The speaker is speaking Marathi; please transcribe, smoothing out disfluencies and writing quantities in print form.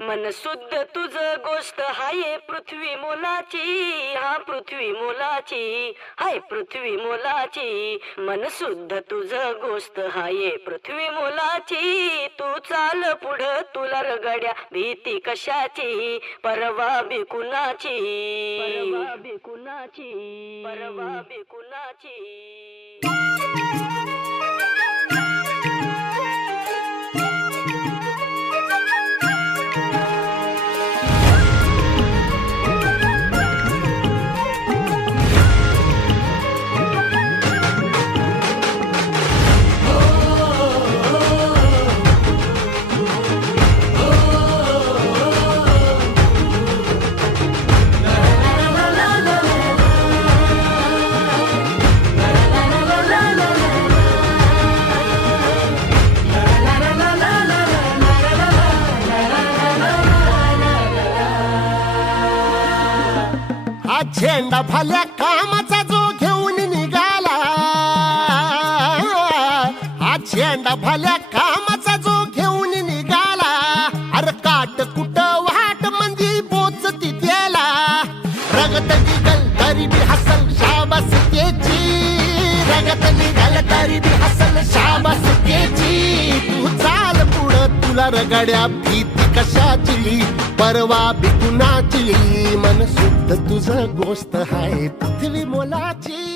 मन शुद्ध तुझ गोष्ट हाय पृथ्वी मोलाची, हा पृथ्वी मोलाची, हाय पृथ्वी मोलाची. मन शुद्ध तुझ गोष्ट हाय पृथ्वी मोलाची. तू चाल पुढं तुला रगड्या भीती कशाची, परवा बी कुणाची, परवा बी कुणाची, परवा बी कुणाची. हा झेंडा भल्या कामाचा जो घेऊन निघाला, हा झेंडा भल्या कामाचा जो घेऊन निघाला. अरे काट कुट वाट मंदी बोचती त्याला, रगत निघल तरी बी हसल शाबास त्याची, रगत निघल तरी बी हसल शाबास त्याची. तू चाल पुढं तुला रगड्या भीती कशाची, परवा बी कुणाची. मन शुद्ध तुझ गोष्ट हाय पृथ्वी मोलाची.